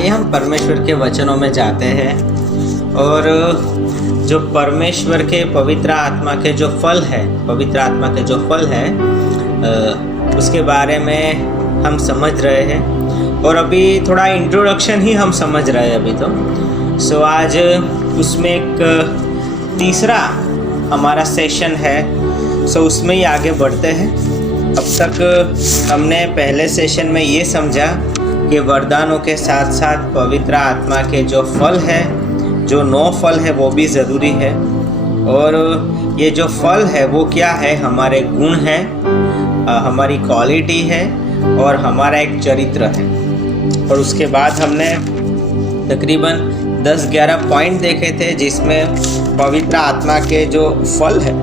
आइए हम परमेश्वर के वचनों में जाते हैं और जो परमेश्वर के पवित्र आत्मा के जो फल है, पवित्र आत्मा के जो फल है उसके बारे में हम समझ रहे हैं। और अभी थोड़ा इंट्रोडक्शन ही हम समझ रहे हैं अभी तो। आज उसमें एक तीसरा हमारा सेशन है, उसमें ही आगे बढ़ते हैं। अब तक हमने पहले सेशन में ये समझा कि वरदानों के साथ साथ पवित्र आत्मा के जो फल है, जो 9 फल है, वो भी ज़रूरी है। और ये जो फल है वो क्या है? हमारे गुण है, हमारी क्वालिटी है और हमारा एक चरित्र है। और उसके बाद हमने तकरीबन 10-11 पॉइंट देखे थे जिसमें पवित्र आत्मा के जो फल है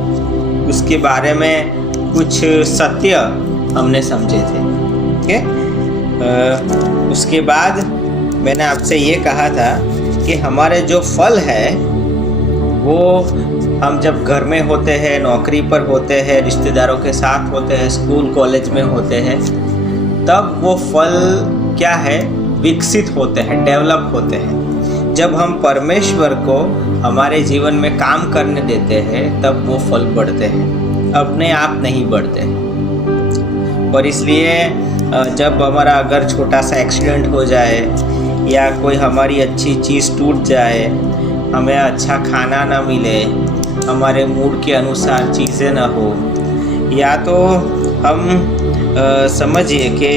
उसके बारे में कुछ सत्य हमने समझे थे। ओके, उसके बाद मैंने आपसे ये कहा था कि हमारे जो फल है वो हम जब घर में होते हैं, नौकरी पर होते हैं, रिश्तेदारों के साथ होते हैं, स्कूल कॉलेज में होते हैं, तब वो फल क्या है? विकसित होते हैं, डेवलप होते हैं। जब हम परमेश्वर को हमारे जीवन में काम करने देते हैं तब वो फल बढ़ते हैं, अपने आप नहीं बढ़ते। और इसलिए जब हमारा अगर छोटा सा एक्सीडेंट हो जाए या कोई हमारी अच्छी चीज़ टूट जाए, हमें अच्छा खाना ना मिले, हमारे मूड के अनुसार चीज़ें ना हो, या तो हम समझिए कि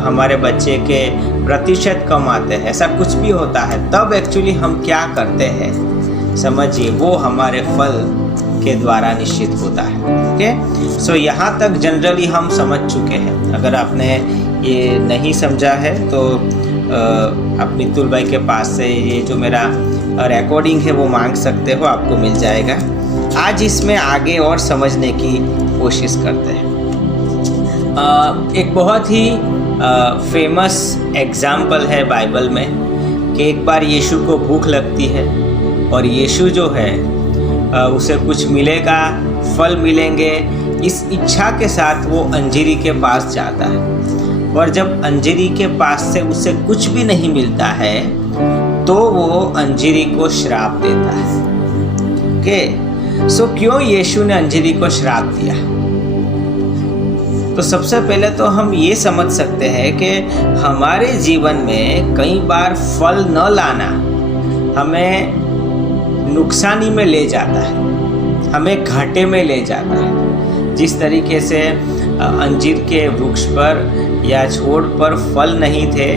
हमारे बच्चे के प्रतिशत कम आते हैं, ऐसा कुछ भी होता है, तब एक्चुअली हम क्या करते हैं समझिए, वो हमारे फल के द्वारा निश्चित होता है। ओके, यहाँ तक जनरली हम समझ चुके हैं। अगर आपने ये नहीं समझा है तो आप मितुल भाई के पास से ये जो मेरा रिकॉर्डिंग है वो मांग सकते हो, आपको मिल जाएगा। आज इसमें आगे और समझने की कोशिश करते हैं। एक बहुत ही फेमस एग्जाम्पल है बाइबल में कि एक बार यीशु को भूख लगती है और यीशु जो है उसे कुछ मिलेगा, फल मिलेंगे, इस इच्छा के साथ वो अंजीरी के पास जाता है। और जब अंजीरी के पास से उसे कुछ भी नहीं मिलता है तो वो अंजीरी को श्राप देता है। ओके, क्यों यीशु ने अंजीरी को श्राप दिया? तो सबसे पहले तो हम ये समझ सकते हैं कि हमारे जीवन में कई बार फल न लाना हमें नुकसानी में ले जाता है, हमें घाटे में ले जाता है। जिस तरीके से अंजीर के वृक्ष पर या छोड़ पर फल नहीं थे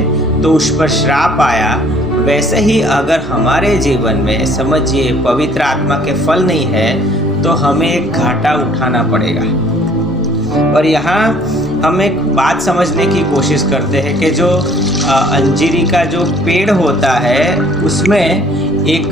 तो उस पर श्राप आया, वैसे ही अगर हमारे जीवन में समझिए पवित्र आत्मा के फल नहीं है तो हमें एक घाटा उठाना पड़ेगा। और यहाँ हम एक बात समझने की कोशिश करते हैं कि जो अंजीरी का जो पेड़ होता है उसमें एक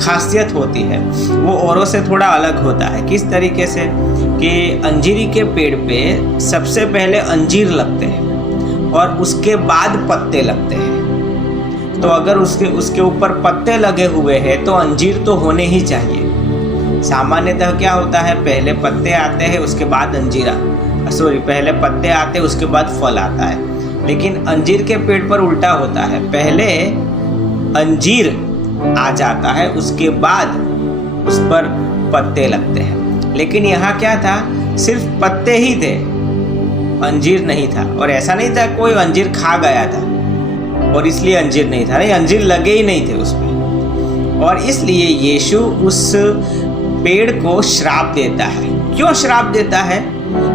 खासियत होती है, वो औरों से थोड़ा अलग होता है। किस तरीके से कि अंजीरी के पेड़ पे सबसे पहले अंजीर लगते हैं और उसके बाद पत्ते लगते हैं। तो अगर उसके ऊपर पत्ते लगे हुए हैं तो अंजीर तो होने ही चाहिए। सामान्यतः क्या होता है, पहले पत्ते आते हैं उसके बाद पहले पत्ते आते हैं उसके बाद फल आता है। लेकिन अंजीर के पेड़ पर उल्टा होता है, पहले अंजीर आ जाता है उसके बाद उस पर पत्ते लगते हैं। लेकिन यहाँ क्या था, सिर्फ पत्ते ही थे, अंजीर नहीं था। और ऐसा नहीं था कोई अंजीर खा गया था और इसलिए अंजीर नहीं था, नहीं, अंजीर लगे ही नहीं थे उसमें। और इसलिए यीशु उस पेड़ को श्राप देता है। क्यों श्राप देता है?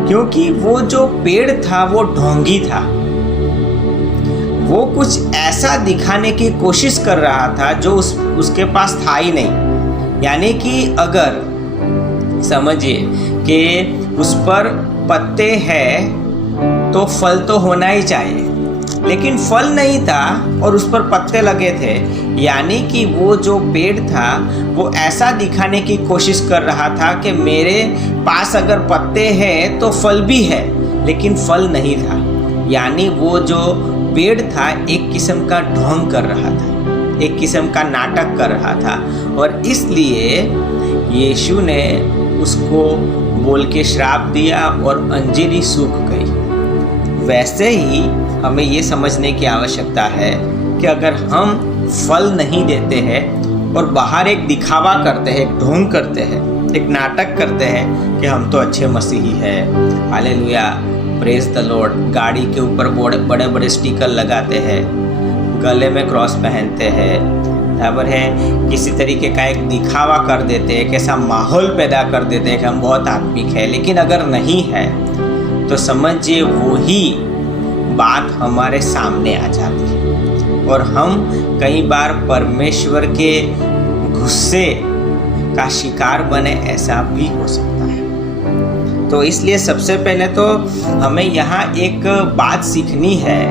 क्योंकि वो जो पेड़ था वो ढोंगी था, वो कुछ ऐसा दिखाने की कोशिश कर रहा था जो उसके पास था ही नहीं। यानी कि अगर समझिए कि उस पर पत्ते हैं तो फल तो होना ही चाहिए, लेकिन फल नहीं था और उस पर पत्ते लगे थे, यानी कि वो जो पेड़ था वो ऐसा दिखाने की कोशिश कर रहा था कि मेरे पास अगर पत्ते हैं तो फल भी है, लेकिन फल नहीं था। यानी वो जो पेड़ था एक किस्म का ढोंग कर रहा था, एक किस्म का नाटक कर रहा था। और इसलिए यीशु ने उसको बोल के श्राप दिया और अंजीरी सूख गई। वैसे ही हमें ये समझने की आवश्यकता है कि अगर हम फल नहीं देते हैं और बाहर एक दिखावा करते हैं, एक ढोंग करते हैं, एक नाटक करते हैं कि हम तो अच्छे मसीही हैं, हालेलुया, प्रेज द लॉर्ड, गाड़ी के ऊपर बड़े बड़े स्टिकर लगाते हैं, गले में क्रॉस पहनते हैं, बराबर है, किसी तरीके का एक दिखावा कर देते हैं, कैसा माहौल पैदा कर देते हैं कि हम बहुत आत्मिक है, लेकिन अगर नहीं है तो समझिए वही बात हमारे सामने आ जाती है और हम कई बार परमेश्वर के गुस्से का शिकार बने, ऐसा भी हो सकता है। तो इसलिए सबसे पहले तो हमें यहाँ एक बात सीखनी है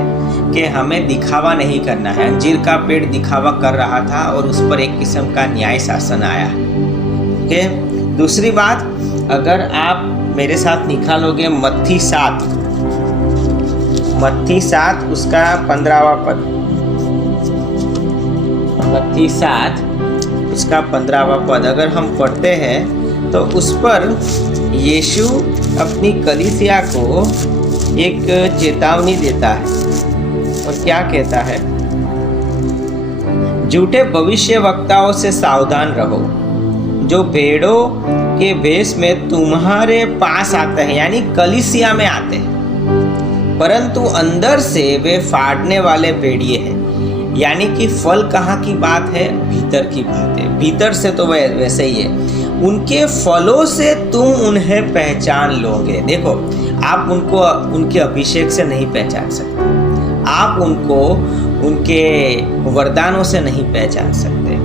कि हमें दिखावा नहीं करना है। अंजीर का पेड़ दिखावा कर रहा था और उस पर एक किस्म का न्याय शासन आया। ओके, दूसरी बात, अगर आप मेरे साथ निकालोगे मत्ती 7 उसका 15वां पद, मत्ती 7 उसका 15वां पद अगर हम पढ़ते हैं तो उस पर यीशु अपनी कलीसिया को एक चेतावनी देता है और क्या कहता है, झूठे भविष्यवक्ताओं से सावधान रहो जो भेड़ों के भेष में तुम्हारे पास आते हैं, यानी कलीसिया में आते हैं, परंतु अंदर से वे फाड़ने वाले भेड़िए हैं। यानी कि फल कहाँ की बात है, भीतर की बात है। भीतर से तो वैसे ही है, उनके फलों से तुम उन्हें पहचान लोगे। देखो, आप उनको उनके अभिषेक से नहीं पहचान सकते, आप उनको उनके वरदानों से नहीं पहचान सकते,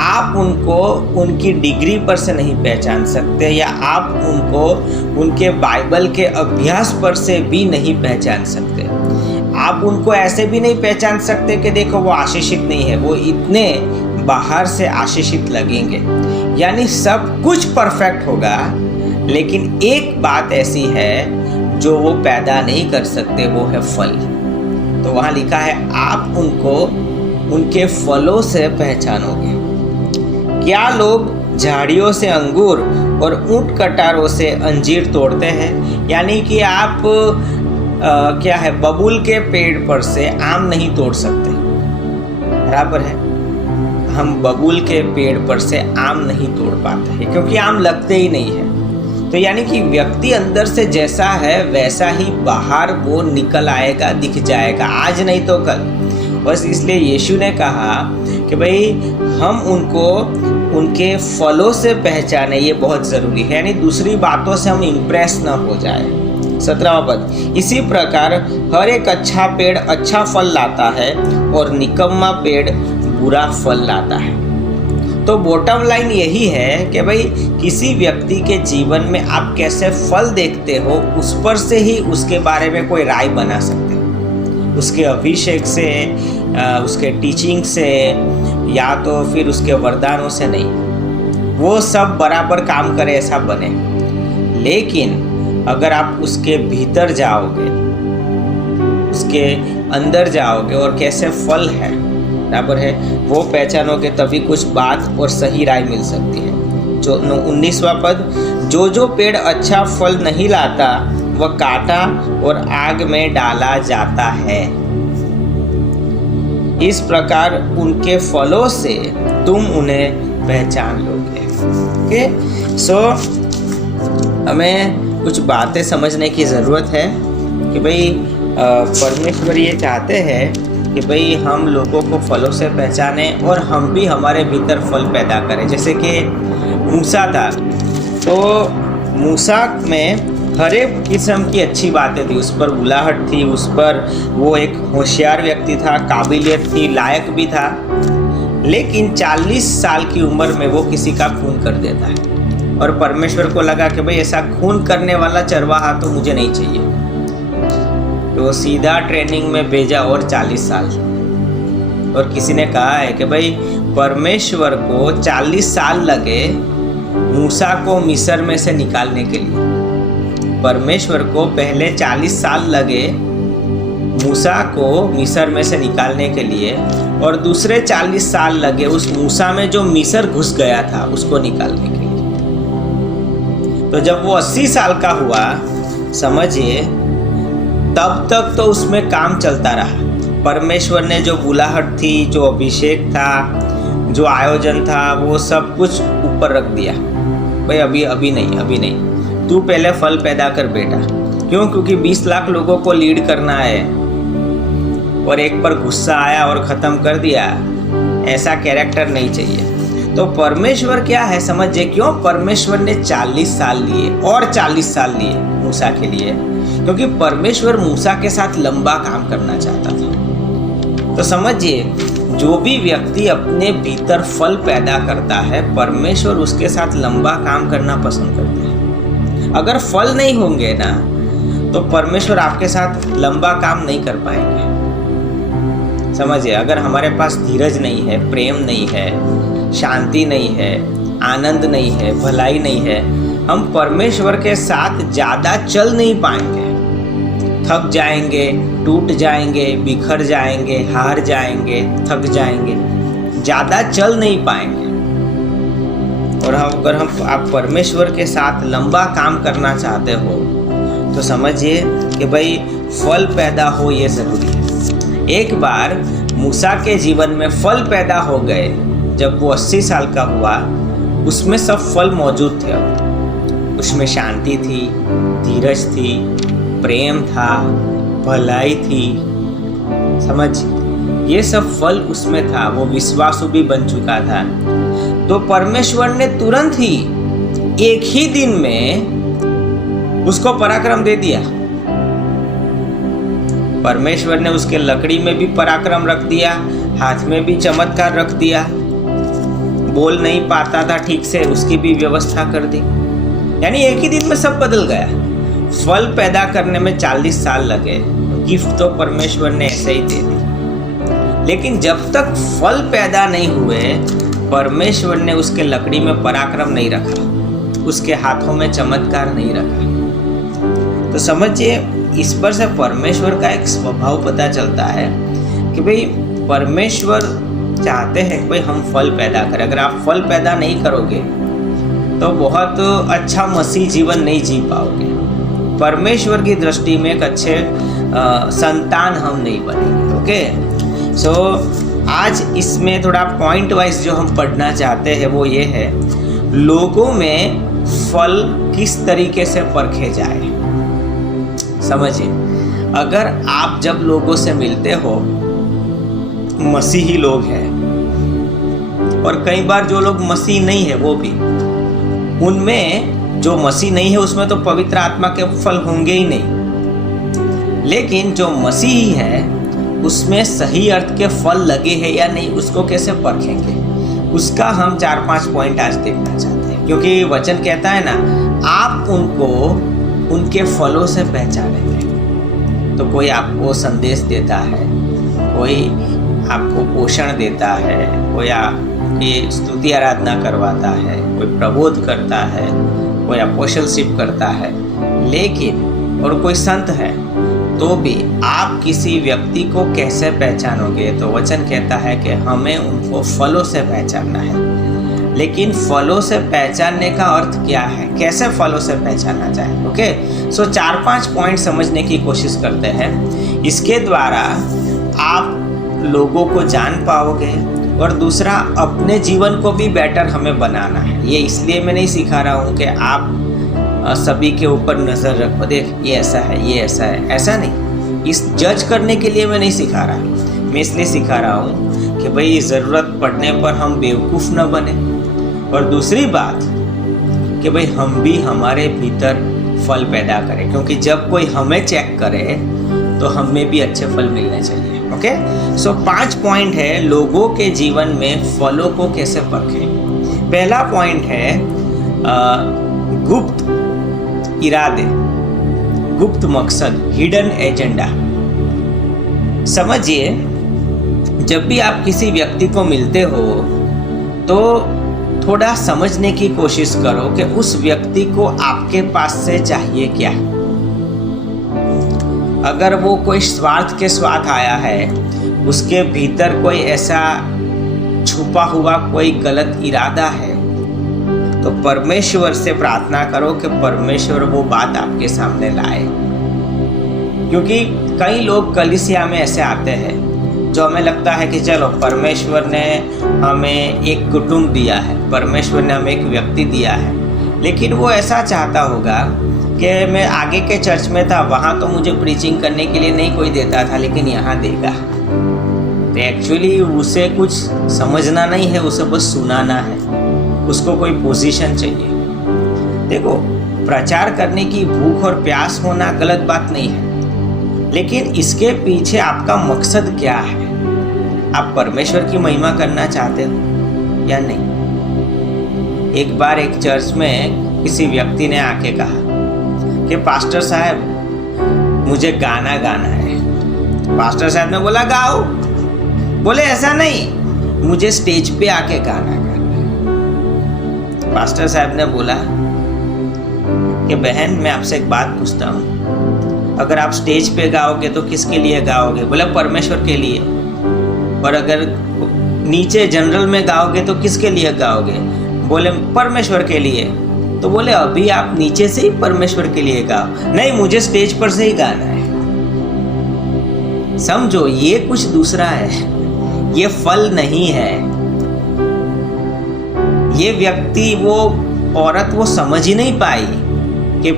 आप उनको उनकी डिग्री पर से नहीं पहचान सकते, या आप उनको उनके बाइबल के अभ्यास पर से भी नहीं पहचान सकते। आप उनको ऐसे भी नहीं पहचान सकते कि देखो वो आशीषित नहीं है, वो इतने बाहर से आशीषित लगेंगे, यानी सब कुछ परफेक्ट होगा, लेकिन एक बात ऐसी है जो वो पैदा नहीं कर सकते, वो है फल। तो वहाँ लिखा है आप उनको उनके फलों से पहचानोगे। क्या लोग झाड़ियों से अंगूर और ऊंट कटारों से अंजीर तोड़ते हैं? यानी कि आप क्या है, बबूल के पेड़ पर से आम नहीं तोड़ सकते, बराबर है। हम बबूल के पेड़ पर से आम नहीं तोड़ पाते हैं क्योंकि आम लगते ही नहीं है। तो यानी कि व्यक्ति अंदर से जैसा है वैसा ही बाहर वो निकल आएगा, दिख जाएगा, आज नहीं तो कल। बस इसलिए यीशु ने कहा कि भाई हम उनको उनके फलों से पहचाने, ये बहुत ज़रूरी है, यानी दूसरी बातों से हम इम्प्रेस ना हो जाए। 17वां पद, इसी प्रकार हर एक अच्छा पेड़ अच्छा फल लाता है और निकम्मा पेड़ बुरा फल लाता है। तो बॉटम लाइन यही है कि भाई किसी व्यक्ति के जीवन में आप कैसे फल देखते हो, उस पर से ही उसके बारे में कोई राय बना सकते हो। उसके अभिषेक से, उसके टीचिंग से, या तो फिर उसके वरदानों से नहीं। वो सब बराबर काम करे ऐसा बने, लेकिन अगर आप उसके भीतर जाओगे, उसके अंदर जाओगे और कैसे फल है, बराबर है, वो पहचानोगे, तभी कुछ बात और सही राय मिल सकती है। जो 19वां पद, जो पेड़ अच्छा फल नहीं लाता वह काटा और आग में डाला जाता है। इस प्रकार उनके फलों से तुम उन्हें पहचान लोगे। ओके, सो हमें कुछ बातें समझने की ज़रूरत है कि भाई परमेश्वर ये चाहते हैं कि भाई हम लोगों को फलों से पहचाने और हम भी हमारे भीतर फल पैदा करें। जैसे कि मूसा था, तो मूसा में हर एक किस्म की अच्छी बातें थी, उस पर बुलाहट थी, उस पर वो एक होशियार व्यक्ति था, काबिलियत थी, लायक भी था, लेकिन 40 साल की उम्र में वो किसी का खून कर देता है और परमेश्वर को लगा कि भाई ऐसा खून करने वाला चरवाहा तो मुझे नहीं चाहिए, तो वो सीधा ट्रेनिंग में भेजा और 40 साल। और किसी ने कहा है कि भाई परमेश्वर को 40 साल लगे मूसा को मिस्र में से निकालने के लिए। परमेश्वर को पहले 40 साल लगे मूसा को मिस्र में से निकालने के लिए, और दूसरे 40 साल लगे उस मूसा में जो मिस्र घुस गया था उसको निकालने के लिए। तो जब वो 80 साल का हुआ, समझिए, तब तक तो उसमें काम चलता रहा। परमेश्वर ने जो बुलाहट थी, जो अभिषेक था, जो आयोजन था, वो सब कुछ ऊपर रख दिया। भाई अभी नहीं, तू पहले फल पैदा कर बेटा। क्यों? क्योंकि 20 लाख लोगों को लीड करना है और एक पर गुस्सा आया और ख़त्म कर दिया, ऐसा कैरेक्टर नहीं चाहिए। तो परमेश्वर क्या है समझिए, क्यों परमेश्वर ने 40 साल लिए और 40 साल लिए मूसा के लिए, क्योंकि परमेश्वर मूसा के साथ लंबा काम करना चाहता था। तो समझिए, जो भी व्यक्ति अपने भीतर फल पैदा करता है, परमेश्वर उसके साथ लंबा काम करना पसंद करते हैं। अगर फल नहीं होंगे ना, तो परमेश्वर आपके साथ लंबा काम नहीं कर पाएंगे। समझिए, अगर हमारे पास धीरज नहीं है, प्रेम नहीं है, शांति नहीं है, आनंद नहीं है, भलाई नहीं है, हम परमेश्वर के साथ ज़्यादा चल नहीं पाएंगे। थक जाएंगे, टूट जाएंगे, बिखर जाएंगे, हार जाएंगे, थक जाएंगे, ज़्यादा चल नहीं पाएंगे। और अगर आप परमेश्वर के साथ लंबा काम करना चाहते हो, तो समझिए कि भाई फल पैदा हो, ये ज़रूरी है। एक बार मूसा के जीवन में फल पैदा हो गए। जब वो 80 साल का हुआ, उसमें सब फल मौजूद थे। अब उसमें शांति थी, धीरज थी, प्रेम था, भलाई थी। समझ, ये सब फल उसमें था। वो विश्वासु भी बन चुका था। तो परमेश्वर ने तुरंत ही एक ही दिन में उसको पराक्रम दे दिया। परमेश्वर ने उसके लकड़ी में भी पराक्रम रख दिया, हाथ में भी चमत्कार रख दिया। बोल नहीं पाता था ठीक से, उसकी भी व्यवस्था कर दी। यानी एक ही दिन में सब बदल गया। फल पैदा करने में 40 साल लगे, गिफ्ट तो परमेश्वर ने ऐसे ही दे दी। लेकिन जब तक फल पैदा नहीं हुए, परमेश्वर ने उसके लकड़ी में पराक्रम नहीं रखा, उसके हाथों में चमत्कार नहीं रखा। तो समझिए, इस पर से परमेश्वर का एक स्वभाव पता चलता है कि भाई परमेश्वर चाहते हैं कि भाई हम फल पैदा करें। अगर आप फल पैदा नहीं करोगे तो बहुत अच्छा मसीह जीवन नहीं जी पाओगे। परमेश्वर की दृष्टि में एक अच्छे संतान हम नहीं बनेंगे। ओके, सो आज इसमें थोड़ा पॉइंट वाइज जो हम पढ़ना चाहते हैं वो ये है, लोगों में फल किस तरीके से परखे जाए। समझिए, अगर आप जब लोगों से मिलते हो, मसीही लोग हैं, और कई बार जो लोग मसीह नहीं है वो भी, उनमें जो मसीह नहीं है उसमें तो पवित्र आत्मा के फल होंगे ही नहीं। लेकिन जो मसीही है उसमें सही अर्थ के फल लगे हैं या नहीं, उसको कैसे परखेंगे, उसका हम 4-5 पॉइंट आज देखना चाहते हैं। क्योंकि वचन कहता है ना, आप उनको उनके फलों से पहचानेंगे। तो कोई आपको संदेश देता है, कोई आपको पोषण देता है, कोई आपकी स्तुति आराधना करवाता है, कोई प्रबोध करता है, कोई अपोस्टलशिप करता है, लेकिन और कोई संत है, तो भी आप किसी व्यक्ति को कैसे पहचानोगे? तो वचन कहता है कि हमें उनको फलों से पहचानना है। लेकिन फलों से पहचानने का अर्थ क्या है, कैसे फलों से पहचाना जाए? ओके, सो 4-5 पॉइंट समझने की कोशिश करते हैं। इसके द्वारा आप लोगों को जान पाओगे, और दूसरा अपने जीवन को भी बेटर हमें बनाना है। ये इसलिए मैं नहीं सिखा रहा हूँ कि आप सभी के ऊपर नज़र रखो, देख ये ऐसा है, ये ऐसा है, ऐसा नहीं। इस जज करने के लिए मैं नहीं सिखा रहा, मैं इसलिए सिखा रहा हूँ कि भाई ज़रूरत पड़ने पर हम बेवकूफ़ न बने। और दूसरी बात कि भाई हम भी हमारे भीतर फल पैदा करें, क्योंकि जब कोई हमें चेक करे तो हमें भी अच्छे फल मिलने चाहिए। ओके, सो 5 पॉइंट है लोगों के जीवन में फलों को कैसे परखें। पहला पॉइंट है गुप्त इरादे, गुप्त मकसद, हिडन एजेंडा। समझिए, जब भी आप किसी व्यक्ति को मिलते हो तो थोड़ा समझने की कोशिश करो कि उस व्यक्ति को आपके पास से चाहिए क्या। अगर वो कोई स्वार्थ के साथ आया है, उसके भीतर कोई ऐसा छुपा हुआ कोई गलत इरादा है, तो परमेश्वर से प्रार्थना करो कि परमेश्वर वो बात आपके सामने लाए। क्योंकि कई लोग कलीसिया में ऐसे आते हैं जो हमें लगता है कि चलो परमेश्वर ने हमें एक कुटुंब दिया है, परमेश्वर ने हमें एक व्यक्ति दिया है, लेकिन वो ऐसा चाहता होगा कि मैं आगे के चर्च में था, वहाँ तो मुझे प्रीचिंग करने के लिए नहीं कोई देता था, लेकिन यहाँ देगा। तो एक्चुअली उसे कुछ समझना नहीं है, उसे बस सुनाना है, उसको कोई पोजीशन चाहिए। देखो, प्रचार करने की भूख और प्यास होना गलत बात नहीं है, लेकिन इसके पीछे आपका मकसद क्या है? आप परमेश्वर की महिमा करना चाहते हो या नहीं? एक बार एक चर्च में किसी व्यक्ति ने आके कहा कि पास्टर साहब मुझे गाना गाना है। पास्टर साहब ने बोला गाओ। बोले ऐसा नहीं, मुझे स्टेज पे आके गाना गाना है। पास्टर साहब ने बोला कि बहन, मैं आपसे एक बात पूछता हूँ, अगर आप स्टेज पे गाओगे तो किसके लिए गाओगे? बोला परमेश्वर के लिए। और अगर नीचे जनरल में गाओगे तो किसके लिए गाओगे? बोले परमेश्वर के लिए। तो बोले अभी आप नीचे से ही परमेश्वर के लिए गाओ। नहीं, मुझे स्टेज पर से ही गाना है। समझो, ये कुछ दूसरा है, ये फल नहीं है। ये व्यक्ति, वो औरत, वो समझ ही नहीं पाई कि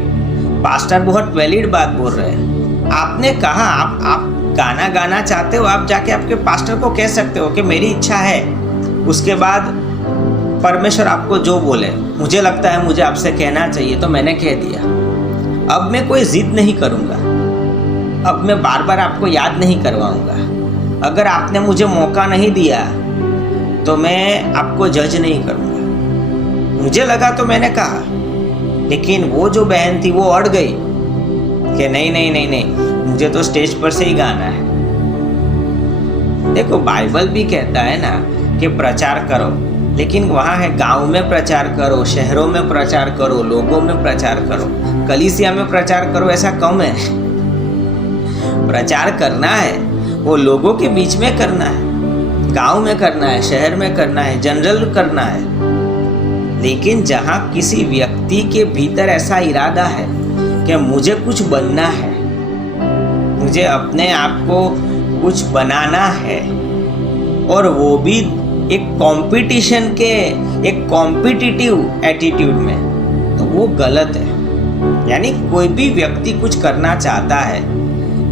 पास्टर बहुत वैलिड बात बोल रहे हैं। आपने कहा आप गाना गाना चाहते हो, आप जाके आपके पास्टर को कह सकते हो कि मेरी इच्छा है। उसके बाद परमेश्वर आपको जो बोले, मुझे लगता है मुझे आपसे कहना चाहिए, तो मैंने कह दिया। अब मैं कोई जिद नहीं करूँगा, अब मैं बार बार आपको याद नहीं करवाऊँगा। अगर आपने मुझे मौका नहीं दिया तो मैं आपको जज नहीं करूँगा। मुझे लगा तो मैंने कहा, लेकिन वो जो बहन थी वो अड़ गई कि नहीं नहीं नहीं नहीं, मुझे तो स्टेज पर से ही गाना है। देखो, बाइबल भी कहता है ना कि प्रचार करो, लेकिन वहाँ है गांव में प्रचार करो, शहरों में प्रचार करो, लोगों में प्रचार करो। कलीसिया में प्रचार करो ऐसा कम है। प्रचार करना है वो लोगों के बीच में करना है, गांव में करना है, शहर में करना है, जनरल करना है। लेकिन जहाँ किसी व्यक्ति के भीतर ऐसा इरादा है कि मुझे कुछ बनना है, मुझे अपने आप को कुछ बनाना है, और वो भी एक कंपटीशन के, एक कॉम्पिटिटिव एटीट्यूड में, तो वो गलत है। यानी कोई भी व्यक्ति कुछ करना चाहता है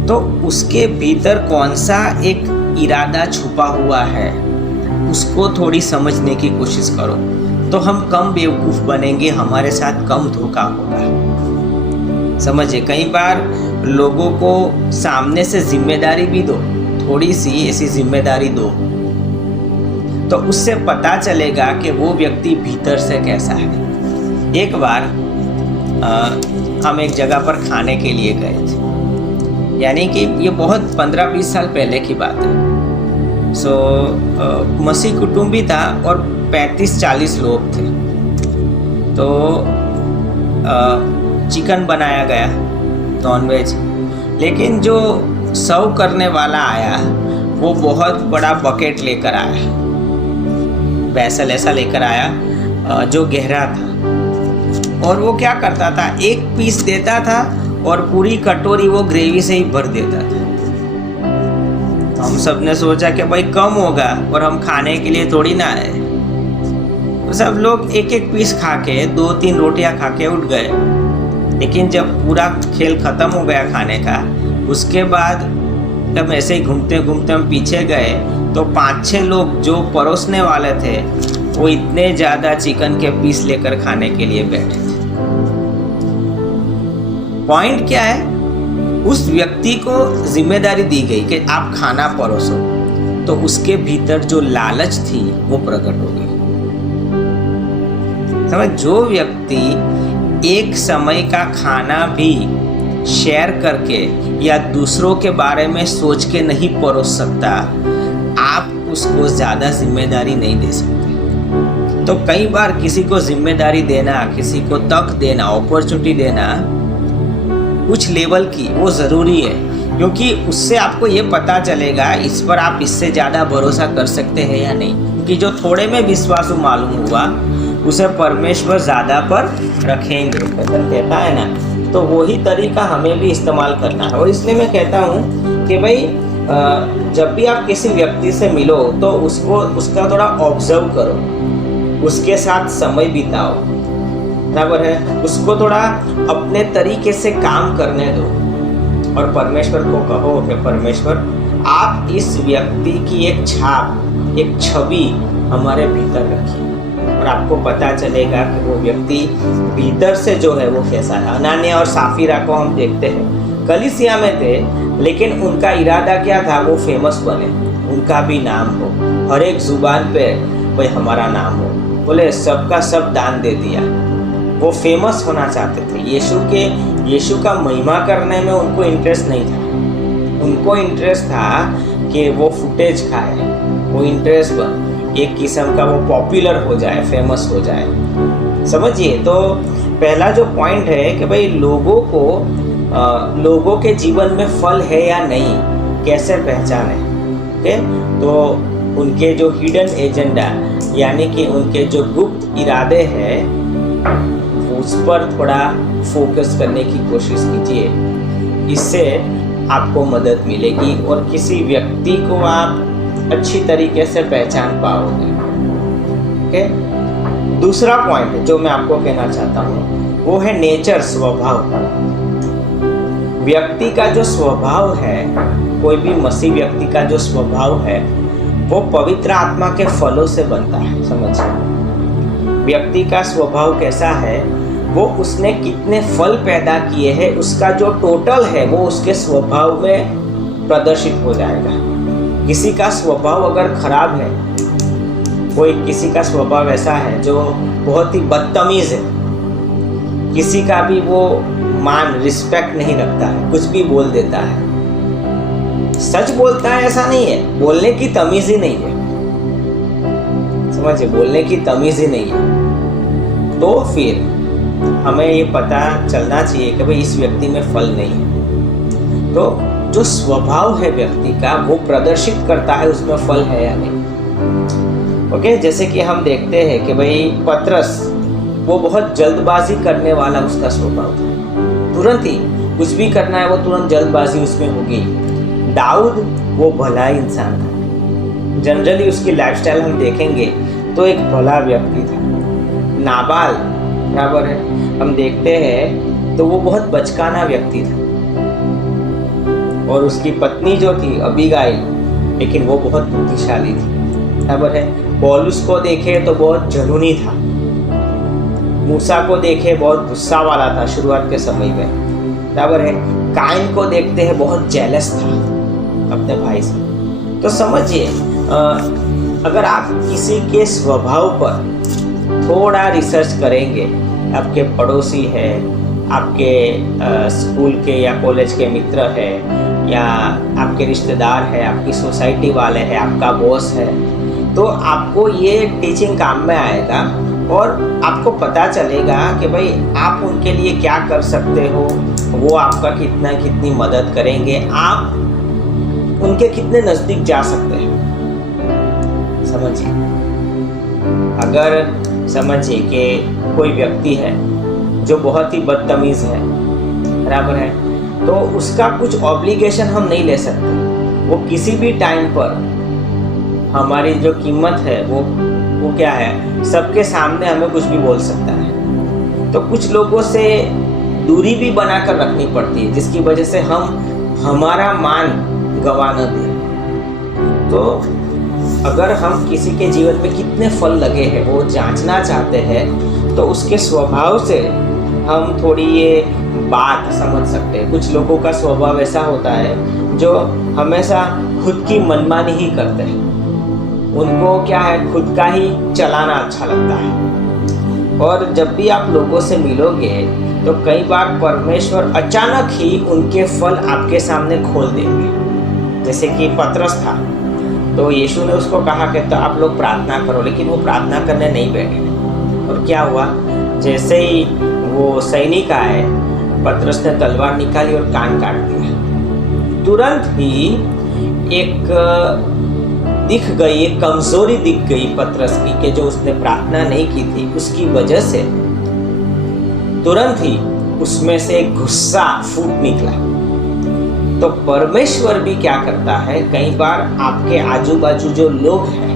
तो उसके भीतर कौन सा एक इरादा छुपा हुआ है, उसको थोड़ी समझने की कोशिश करो, तो हम कम बेवकूफ़ बनेंगे, हमारे साथ कम धोखा होगा। समझिए, कई बार लोगों को सामने से जिम्मेदारी भी दो, थोड़ी सी ऐसी जिम्मेदारी दो, तो उससे पता चलेगा कि वो व्यक्ति भीतर से कैसा है। एक बार हम एक जगह पर खाने के लिए गए थे, यानी कि ये बहुत 15-20 साल पहले की बात है। मसीह कुटुंबी था और 35-40 लोग थे। तो चिकन बनाया गया, नॉनवेज, लेकिन जो सर्व करने वाला आया वो बहुत बड़ा बकेट लेकर आया, बैसल ऐसा लेकर आया जो गहरा था, और वो क्या करता था, एक पीस देता था और पूरी कटोरी वो ग्रेवी से ही भर देता था। हम सब ने सोचा कि भाई कम होगा, और हम खाने के लिए थोड़ी ना आए। तो सब लोग एक एक पीस खा के, 2-3 रोटियां खा के उठ गए। लेकिन जब पूरा खेल ख़त्म हो गया खाने का, उसके बाद जब ऐसे ही घूमते घूमते हम पीछे गए तो 5-6 लोग जो परोसने वाले थे वो इतने ज़्यादा चिकन के पीस लेकर खाने के लिए बैठे थे। पॉइंट क्या है, उस व्यक्ति को जिम्मेदारी दी गई कि आप खाना परोसो, तो उसके भीतर जो लालच थी वो प्रकट हो गई। समझ, जो व्यक्ति एक समय का खाना भी शेयर करके या दूसरों के बारे में सोच के नहीं परोस सकता, आप उसको ज़्यादा जिम्मेदारी नहीं दे सकते। तो कई बार किसी को जिम्मेदारी देना, किसी को तक देना, अपॉर्चुनिटी देना कुछ लेवल की, वो ज़रूरी है, क्योंकि उससे आपको ये पता चलेगा इस पर आप इससे ज़्यादा भरोसा कर सकते हैं या नहीं। क्योंकि जो थोड़े में विश्वासु मालूम हुआ उसे परमेश्वर ज़्यादा पर रखेंगे, वचन कहता है ना। तो वही तरीका हमें भी इस्तेमाल करना है। और इसलिए मैं कहता हूँ कि भाई जब भी आप किसी व्यक्ति से मिलो तो उसका थोड़ा ऑब्जर्व करो, उसके साथ समय बिताओ, बराबर है। उसको थोड़ा अपने तरीके से काम करने दो और परमेश्वर को कहो कि परमेश्वर आप इस व्यक्ति की एक छाप, एक छवि हमारे भीतर रखिए, और आपको पता चलेगा कि वो व्यक्ति भीतर से जो है वो कैसा है। अनानिया और साफिरा को हम देखते हैं, कलीसिया में थे, लेकिन उनका इरादा क्या था, वो फेमस बने, उनका भी नाम हो, हर एक जुबान पे कोई हमारा नाम हो, बोले सबका सब दान दे दिया। वो फेमस होना चाहते थे। यीशु का महिमा करने में उनको इंटरेस्ट नहीं था। उनको इंटरेस्ट था कि वो फुटेज खाए, वो इंटरेस्ट एक किस्म का वो पॉपुलर हो जाए, फेमस हो जाए। समझिए, तो पहला जो पॉइंट है कि भाई लोगों के जीवन में फल है या नहीं, कैसे पहचाने। ओके, तो उनके जो हिडन एजेंडा यानी कि उनके जो गुप्त इरादे हैं उस पर थोड़ा फोकस करने की कोशिश कीजिए। इससे आपको मदद मिलेगी और किसी व्यक्ति को आप अच्छी तरीके से पहचान पाओगे। ओके, दूसरा पॉइंट जो मैं आपको कहना चाहता हूँ वो है नेचर, स्वभाव। व्यक्ति का जो स्वभाव है, कोई भी मसीह व्यक्ति का जो स्वभाव है वो पवित्र आत्मा के फलों से बनता है। समझिए, व्यक्ति का स्वभाव कैसा है, वो उसने कितने फल पैदा किए हैं उसका जो टोटल है वो उसके स्वभाव में प्रदर्शित हो जाएगा। किसी का स्वभाव अगर खराब है, किसी का स्वभाव ऐसा है जो बहुत ही बदतमीज है, किसी का भी वो मान रिस्पेक्ट नहीं रखता है, कुछ भी बोल देता है, सच बोलता है ऐसा नहीं है, बोलने की तमीज ही नहीं है। समझिए, बोलने की तमीज ही नहीं है, तो फिर हमें ये पता चलना चाहिए कि भाई इस व्यक्ति में फल नहीं है। तो जो स्वभाव है व्यक्ति का वो प्रदर्शित करता है उसमें फल है या नहीं। ओके, जैसे कि हम देखते हैं कि भाई पतरस वो बहुत जल्दबाजी करने वाला उसका स्वभाव था, तुरंत ही कुछ भी करना है वो तुरंत जल्दबाजी उसमें होगी। दाऊद वो भला इंसान था, जनरली उसकी लाइफस्टाइल हम देखेंगे तो एक भला व्यक्ति था। नाबाल बराबर है, हम देखते हैं तो वो बहुत बचकाना व्यक्ति था, और उसकी पत्नी जो थी अबीगाइल, लेकिन वो बहुत बुद्धिशाली थी, बराबर है। पौलुस को देखे तो बहुत जुनूनी था, मूसा को देखे बहुत गुस्सा वाला था शुरुआत के समय में, बराबर है। काइन को देखते हैं बहुत जेलस था अपने भाई से। तो समझिए, अगर आप किसी के स्वभाव पर थोड़ा रिसर्च करेंगे, आपके पड़ोसी है, आपके स्कूल के या कॉलेज के मित्र है, या आपके रिश्तेदार है, आपकी सोसाइटी वाले हैं, आपका बॉस है, तो आपको ये टीचिंग काम में आएगा और आपको पता चलेगा कि भाई आप उनके लिए क्या कर सकते हो, वो आपका कितनी मदद करेंगे, आप उनके कितने नज़दीक जा सकते हैं। समझिए, अगर समझिए कि कोई व्यक्ति है जो बहुत ही बदतमीज़ है, बराबर है, तो उसका कुछ ऑब्लिगेशन हम नहीं ले सकते। वो किसी भी टाइम पर हमारी जो कीमत है वो क्या है, सबके सामने हमें कुछ भी बोल सकता है। तो कुछ लोगों से दूरी भी बना कर रखनी पड़ती है जिसकी वजह से हम हमारा मान गंवा न दें। तो अगर हम किसी के जीवन में कितने फल लगे हैं वो जांचना चाहते हैं तो उसके स्वभाव से हम थोड़ी ये बात समझ सकते हैं। कुछ लोगों का स्वभाव ऐसा होता है जो हमेशा खुद की मनमानी ही करते हैं, उनको क्या है, खुद का ही चलाना अच्छा लगता है। और जब भी आप लोगों से मिलोगे तो कई बार परमेश्वर अचानक ही उनके फल आपके सामने खोल देंगे। जैसे कि पतरस था, तो यीशु ने उसको कहा कि तो आप लोग प्रार्थना करो, लेकिन वो प्रार्थना करने नहीं बैठे। और क्या हुआ, जैसे ही वो सैनिक आए, पतरस ने तलवार निकाली और कान काट दिया। तुरंत ही एक दिख गई, एक कमजोरी दिख गई पतरस की कि जो उसने प्रार्थना नहीं की थी, उसकी वजह से तुरंत ही उसमें से एक गुस्सा फूट निकला। तो परमेश्वर भी क्या करता है, कई बार आपके आजू बाजू जो लोग हैं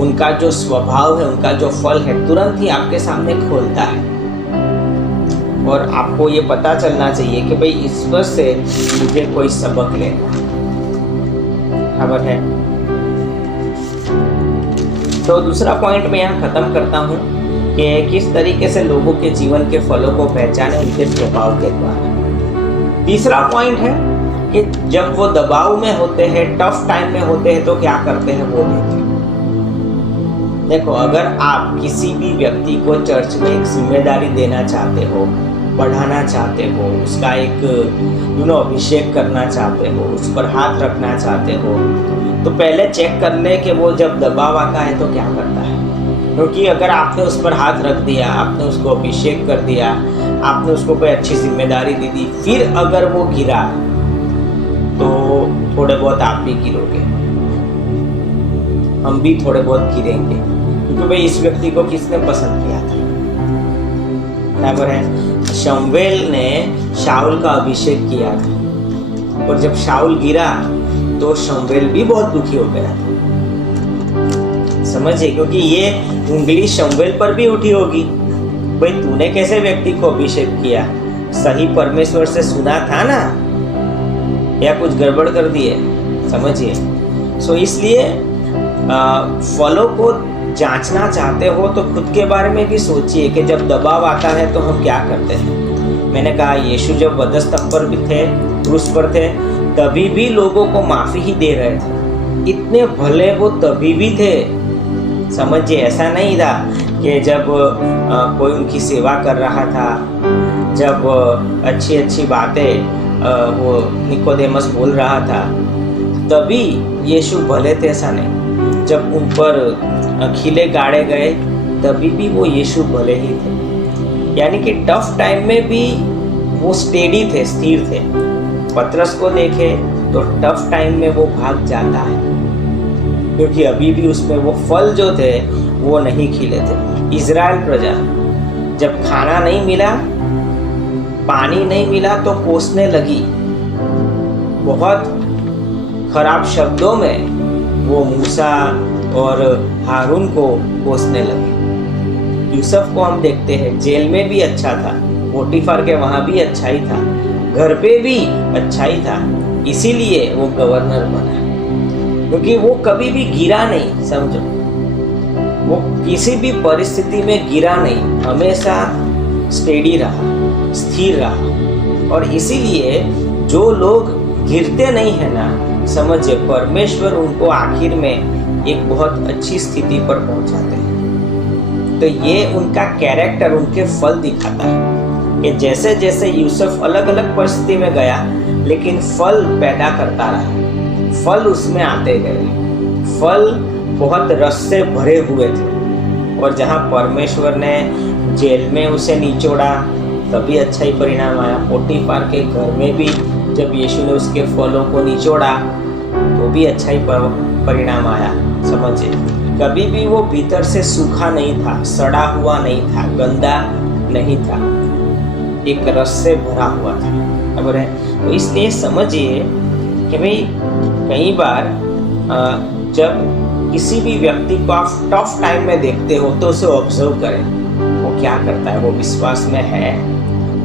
उनका जो स्वभाव है, उनका जो फल है, तुरंत ही आपके सामने खोलता है। और आपको ये पता चलना चाहिए कि भाई इस पर से मुझे कोई सबक लेना, खबर है। तो दूसरा पॉइंट मैं यहाँ खत्म करता हूँ कि किस तरीके से लोगों के जीवन के फलों को पहचाने उनके स्वभाव के द्वारा। तीसरा पॉइंट है कि जब वो दबाव में होते हैं, टफ टाइम में होते हैं, तो क्या करते हैं वो देखें। देखो, अगर आप किसी भी व्यक्ति को चर्च में एक जिम्मेदारी देना चाहते हो, बढ़ाना चाहते हो, उसका एक अभिषेक करना चाहते हो, उस पर हाथ रखना चाहते हो, तो पहले चेक कर ले कि वो जब दबाव आता है तो क्या करता है। क्योंकि अगर आपने उस पर हाथ रख दिया, आपने उसको अभिषेक कर दिया, आपने उसको कोई अच्छी जिम्मेदारी दे दी, फिर अगर वो गिरा तो थोड़े बहुत आप भी गिरोगे, हम भी थोड़े बहुत गिरेंगे, क्योंकि भाई इस व्यक्ति को किसने पसंद किया था। बराबर है। शमूएल ने शाऊल का अभिषेक किया था, और जब शाऊल गिरा तो शमूएल भी बहुत दुखी हो गया था, समझिए, क्योंकि ये उंगली शमूएल पर भी उठी होगी। भाई तूने कैसे व्यक्ति को अभिषेक किया, सही परमेश्वर से सुना था ना, या कुछ गड़बड़ कर दी है, समझिए। सो इसलिए फलों को जांचना चाहते हो तो खुद के बारे में भी सोचिए कि जब दबाव आता है तो हम क्या करते हैं। मैंने कहा यीशु जब वधस्तंभ पर भी थे, क्रूस पर थे, तभी भी लोगों को माफ़ी ही दे रहे थे। इतने भले वो तभी भी थे, समझिए। ऐसा नहीं था कि जब कोई उनकी सेवा कर रहा था, जब अच्छी अच्छी बातें वो निकोदेमस बोल रहा था, तभी यीशु भले थे, ऐसा नहीं। जब उन पर खिले गाड़े गए, तभी भी वो यीशु भले ही थे। यानी कि टफ टाइम में भी वो स्टेडी थे, स्थिर थे। पतरस को देखे तो टफ टाइम में वो भाग जाता है, क्योंकि अभी भी उसमें वो फल जो थे वो नहीं खिले थे। इज़राइल प्रजा जब खाना नहीं मिला, पानी नहीं मिला, तो कोसने लगी। बहुत खराब शब्दों में वो मूसा और हारून को कोसने लगे। यूसुफ को हम देखते हैं, जेल में भी अच्छा था, पोटीफर के वहाँ भी अच्छा ही था, घर पे भी अच्छा ही था, इसीलिए वो गवर्नर बना, क्योंकि वो कभी भी गिरा नहीं। समझो, वो किसी भी परिस्थिति में गिरा नहीं, हमेशा स्टेडी रहा, स्थिर रहा। और इसीलिए जो लोग गिरते नहीं है ना, समझिए, परमेश्वर उनको आखिर में एक बहुत अच्छी स्थिति पर पहुंचाते हैं। तो ये उनका कैरेक्टर, उनके फल दिखाता है कि जैसे जैसे यूसुफ अलग अलग परिस्थिति में गया, लेकिन फल पैदा करता रहा, फल उसमें आते गए, फल बहुत रस से भरे हुए थे। और जहाँ परमेश्वर ने जेल में उसे निचोड़ा, तभी अच्छा ही परिणाम आया। पोटीफर के घर में भी जब यीशु ने उसके फलों को निचोड़ा, तो भी अच्छा ही परिणाम आया, समझिए। कभी भी वो भीतर से सूखा नहीं था, सड़ा हुआ नहीं था, गंदा नहीं था, एक रस से भरा हुआ था, खबर है। तो इसलिए समझिए कि भाई कई बार जब किसी भी व्यक्ति को आप टफ टाइम में देखते हो तो उसे ऑब्जर्व करें, वो क्या करता है, वो विश्वास में है,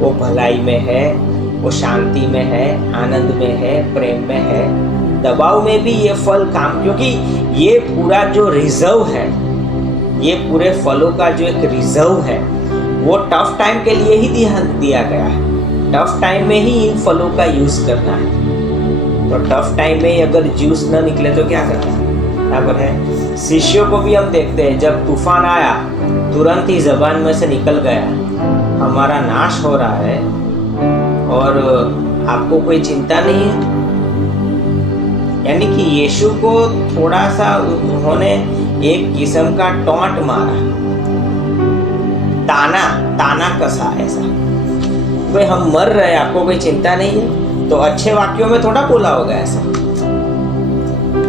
वो भलाई में है, वो शांति में है, आनंद में है, प्रेम में है। दबाव में भी ये फल काम, क्योंकि ये पूरा जो रिजर्व है, ये पूरे फलों का जो एक रिजर्व है, वो टफ टाइम के लिए ही दिया गया है। टफ टाइम में ही इन फलों का यूज करना है। तो टफ टाइम में अगर जूस न निकले तो क्या करना है, बराबर है। शिष्यों को भी हम देखते हैं, जब तूफान आया तुरंत ही जबान में से निकल गया, हमारा नाश हो रहा है और आपको कोई चिंता नहीं है। यानी कि यीशु को थोड़ा सा उन्होंने एक किस्म का टॉन्ट मारा, ताना कसा, ऐसा भाई हम मर रहे हैं, आपको कोई चिंता नहीं है। तो अच्छे वाक्यों में थोड़ा बोला होगा ऐसा,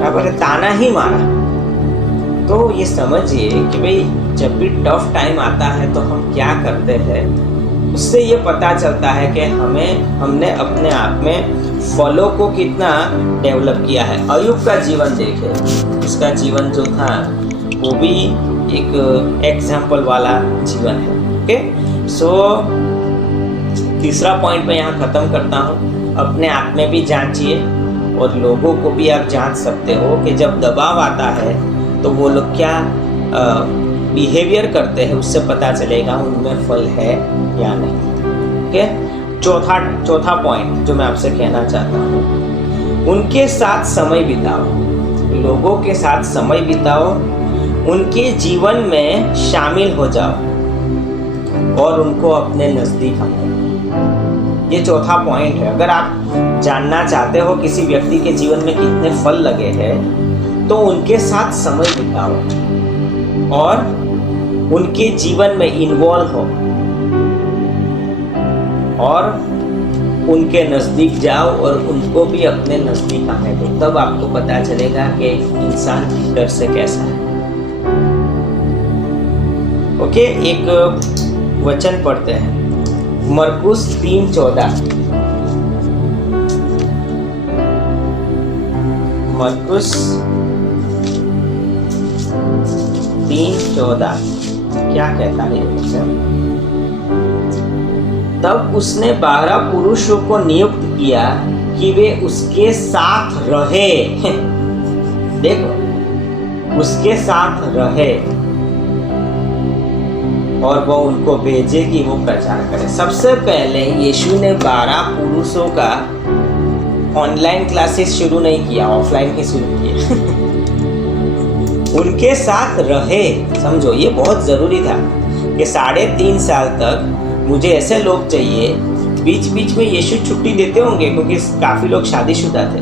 बराबर है, ताना ही मारा। तो ये समझिए कि भाई जब भी टफ टाइम आता है तो हम क्या करते हैं, उससे ये पता चलता है कि हमने अपने आप में फलों को कितना डेवलप किया है। अय्यूब का जीवन देखे, उसका जीवन जो था वो भी एक एग्जाम्पल वाला जीवन है। ओके, सो तीसरा पॉइंट मैं यहाँ ख़त्म करता हूँ। अपने आप में भी जांचिए और लोगों को भी आप जांच सकते हो कि जब दबाव आता है तो वो लोग क्या बिहेवियर करते हैं, उससे पता चलेगा उनमें फल है या नहीं। ओके, चौथा पॉइंट जो मैं आपसे कहना चाहता हूँ, उनके साथ समय बिताओ। लोगों के साथ समय बिताओ, उनके जीवन में शामिल हो जाओ और उनको अपने नज़दीक आओ। ये चौथा पॉइंट है। अगर आप जानना चाहते हो किसी व्यक्ति के जीवन में कितने फल लगे हैं, तो उनके साथ समय बिताओ और उनके जीवन में इन्वॉल्व हो और उनके नज़दीक जाओ और उनको भी अपने नज़दीक आने दो। तब आपको पता चलेगा कि इंसान भीतर से कैसा है। ओके, एक वचन पढ़ते हैं, मरकुस 3:14। मरकुस 3:14 क्या कहता है ये वचन? तब उसने 12 पुरुषों को नियुक्त किया कि वे उसके साथ रहे। देखो, उसके साथ रहे और वो उनको भेजे कि वो प्रचार करें। सबसे पहले यीशु ने 12 पुरुषों का ऑनलाइन क्लासेस शुरू नहीं किया, ऑफलाइन ही शुरू किया। उनके साथ रहे। समझो, ये बहुत ज़रूरी था कि 3.5 साल तक मुझे ऐसे लोग चाहिए। बीच बीच में यीशु छुट्टी देते होंगे क्योंकि काफ़ी लोग शादीशुदा थे,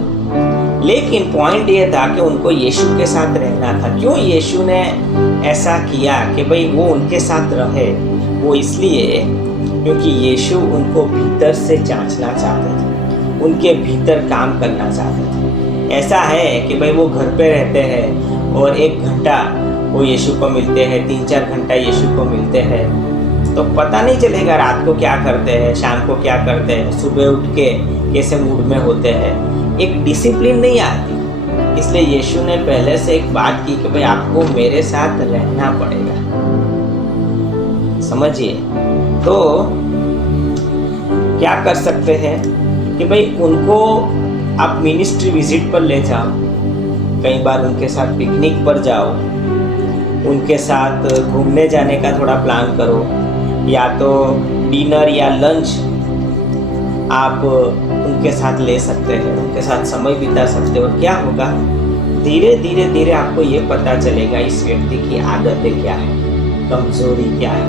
लेकिन पॉइंट ये था कि उनको यीशु के साथ रहना था। क्यों यीशु ने ऐसा किया कि भाई वो उनके साथ रहे? वो इसलिए क्योंकि यीशु उनको भीतर से जांचना चाहते थे, उनके भीतर काम करना चाहते थे। ऐसा है कि भाई वो घर पे रहते हैं और 1 घंटा वो यीशु को मिलते हैं, 3-4 घंटा यीशु को मिलते हैं, तो पता नहीं चलेगा रात को क्या करते हैं, शाम को क्या करते हैं, सुबह उठ के कैसे मूड में होते हैं। एक डिसिप्लिन नहीं आती। इसलिए यीशु ने पहले से एक बात की कि भाई आपको मेरे साथ रहना पड़ेगा। समझिए, तो क्या कर सकते हैं कि भाई उनको आप मिनिस्ट्री विजिट पर ले जाओ, कई बार उनके साथ पिकनिक पर जाओ, उनके साथ घूमने जाने का थोड़ा प्लान करो, या तो डिनर या लंच आप उनके साथ ले सकते हैं, उनके साथ समय बिता सकते हो। और क्या होगा, धीरे धीरे धीरे आपको ये पता चलेगा इस व्यक्ति की आदतें क्या है, कमजोरी क्या है,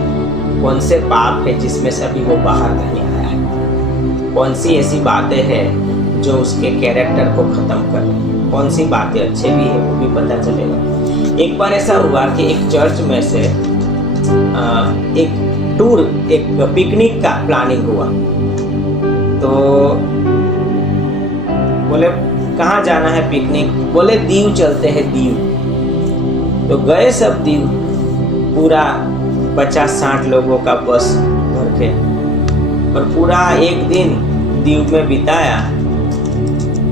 कौन से पाप है जिसमें से अभी वो बाहर नहीं आया है, कौन सी ऐसी बातें हैं जो उसके कैरेक्टर को ख़त्म कर रही है, कौन सी बातें अच्छे भी है वो भी पता चलेगा। एक बार ऐसा हुआ कि एक चर्च में से एक टूर, एक पिकनिक का प्लानिंग हुआ। तो बोले कहाँ जाना है पिकनिक? बोले दीव चलते हैं, दीव। तो गए सब दीव, पूरा 50-60 लोगों का बस भर के, और पूरा एक दिन दीव में बिताया।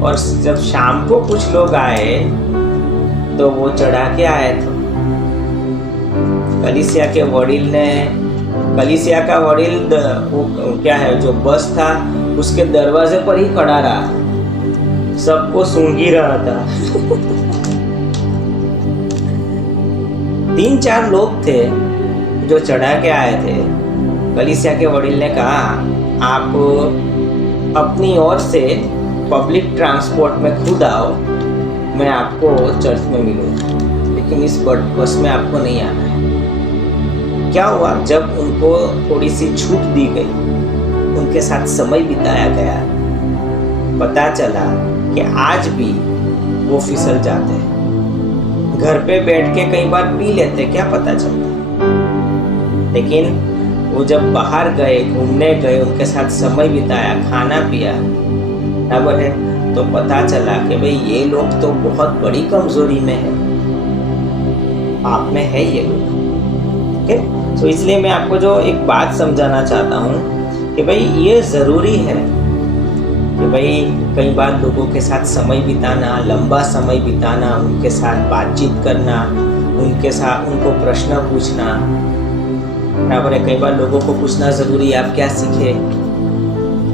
और जब शाम को कुछ लोग आए तो वो चढ़ा के आए थे। कलीसिया का वडील वो क्या है, जो बस था उसके दरवाजे पर ही खड़ा रहा, सबको सूंघ ही रहा था। 3-4 लोग थे जो चढ़ा के आए थे। कलीसिया के वडील ने कहा, आप अपनी ओर से पब्लिक ट्रांसपोर्ट में खुद आओ, मैं आपको चर्च में मिलूंगा, लेकिन इस बस में आपको नहीं आना है। क्या हुआ, जब उनको थोड़ी सी छूट दी गई, उनके साथ समय बिताया गया, पता चला कि आज भी वो फिसल जाते हैं। घर पे बैठ के कई बार पी लेते, क्या पता चलता, लेकिन वो जब बाहर गए, घूमने गए, उनके साथ समय बिताया, खाना पिया, बराबर है, तो पता चला कि भाई ये लोग तो बहुत बड़ी कमजोरी में है, आप में है ये लोग। ओके, तो इसलिए मैं आपको जो एक बात समझाना चाहता हूँ कि भाई ये ज़रूरी है कि भाई कई बार लोगों के साथ समय बिताना, लंबा समय बिताना, उनके साथ बातचीत करना, उनके साथ उनको प्रश्न पूछना बराबर है। कई बार लोगों को पूछना ज़रूरी है, आप क्या सीखे,